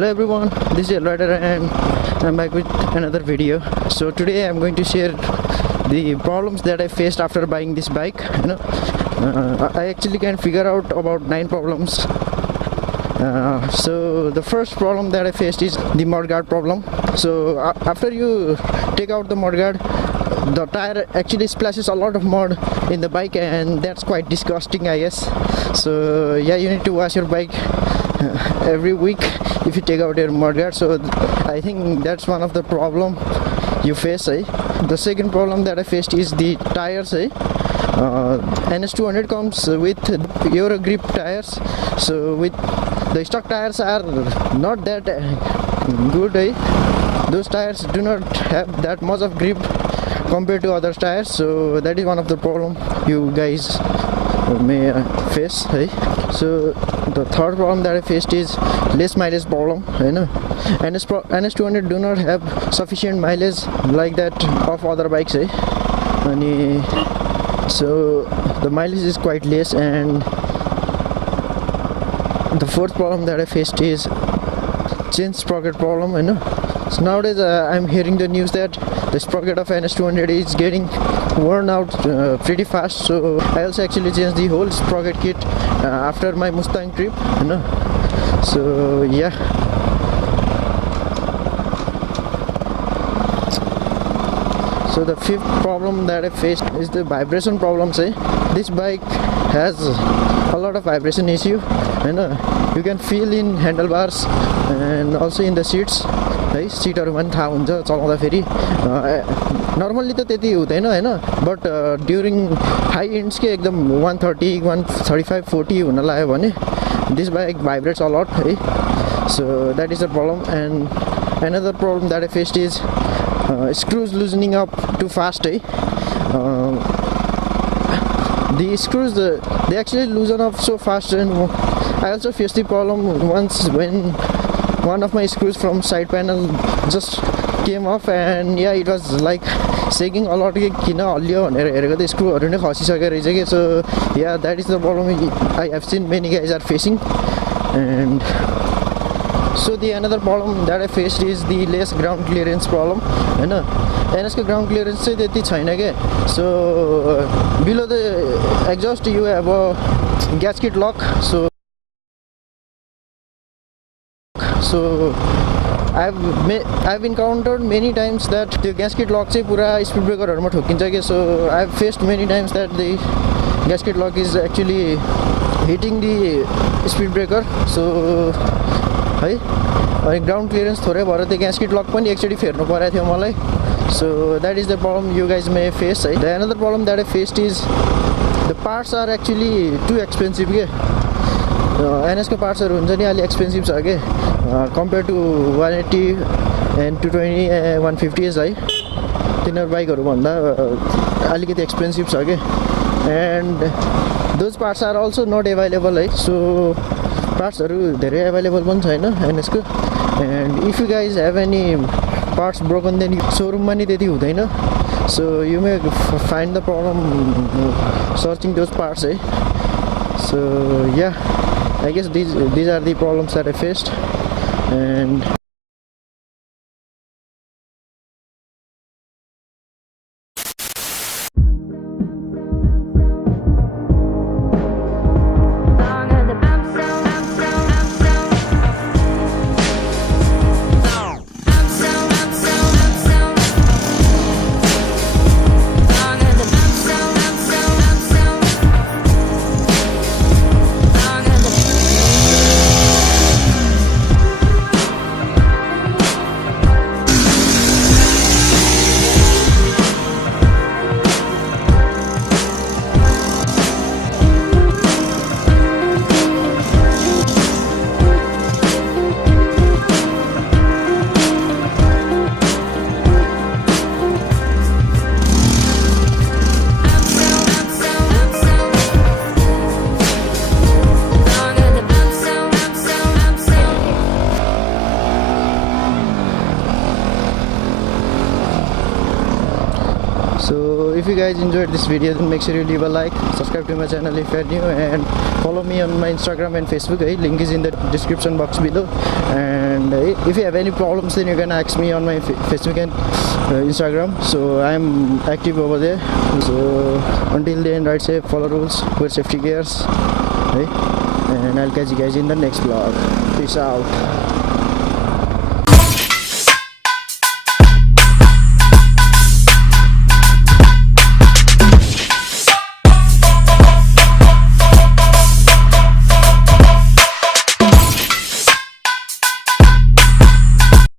Hello everyone, this is Rider and I'm back with another video. So today I'm going to share the problems that I faced after buying this bike. I actually can figure out about 9 problems. So the first problem that I faced is the mudguard problem. So after you take out the mudguard, the tire actually splashes a lot of mud in the bike, and that's quite disgusting, I guess. So yeah, you need to wash your bike every week if you take out your mudguard. So I think that's one of the problem you face. The second problem that I faced is the tires. NS200 comes with Euro grip tires, so with the stock tires are not that good. Those tires do not have that much of grip compared to other tires, so that is one of the problem you guys may face. So the third problem that I faced is less mileage problem. NS200 do not have sufficient mileage like that of other bikes. So the mileage is quite less. And the fourth problem that I faced is chain sprocket problem. So nowadays I'm hearing the news that the sprocket of NS200 is getting worn out pretty fast, so I also actually changed the whole sprocket kit after my Mustang trip. So yeah. So the fifth problem that I faced is the vibration problem. This bike has a lot of vibration issue, you can feel in handlebars and also in the seats. सिटहरुमा पनि थाहा हुन्छ चलाउँदाखेरि normally त त्यति हुँदैन but during high ends के एकदम 130 135 40 हुन लाग्यो भने दिस बाइक भाइब्रेट्स अ लट. So that is the problem. And another problem that I faced is screws loosening up too fast. The screws they actually loosen up so fast, and I also faced the problem once when one of my screws from side panel just came off, and yeah, it was like shaking a lot. The screw खसिसक्यो. So yeah, that is the problem I have seen many guys are facing. And so the another problem that I faced is the less ground clearance problem. NS को ground clearance चाहिँ त्यति छैन के. So below the exhaust you have a gasket lock. So I've encountered many times that the gasket lock चाहिँ पुरा speed breaker हरुमा ठोकिन्छ के. So I've faced many times that the gasket lock is actually hitting the speed breaker. So ground clearance थोरै भएर त्यो gasket lock पनि एकचोटी फेर्नु परेको थियो मलाई. So that is the problem you guys may face. The another problem that I faced is the parts are actually too expensive के. NS को parts हरु हुन्छ नि अलि expensive छ के compared to 180 and 220 150 is तिनीहरु बाइकहरु भन्दा अलिकति expensive छ के. And those parts are also not available. So parts हरु धेरै available पनि छैन NS को. And if you guys have any parts broken, then showroom मा नि त्यति हुँदैन. So you may find the problem searching those parts. So yeah, I guess these are the problems that I faced. And you guys enjoyed this video, then make sure you leave a like, subscribe to my channel if you're new, and follow me on my Instagram and Facebook. Link is in the description box below. And if you have any problems, then you can ask me on my Facebook and Instagram. So I'm active over there. So until then, ride safe, follow rules, wear safety gears, and I'll catch you guys in the next vlog. Peace out.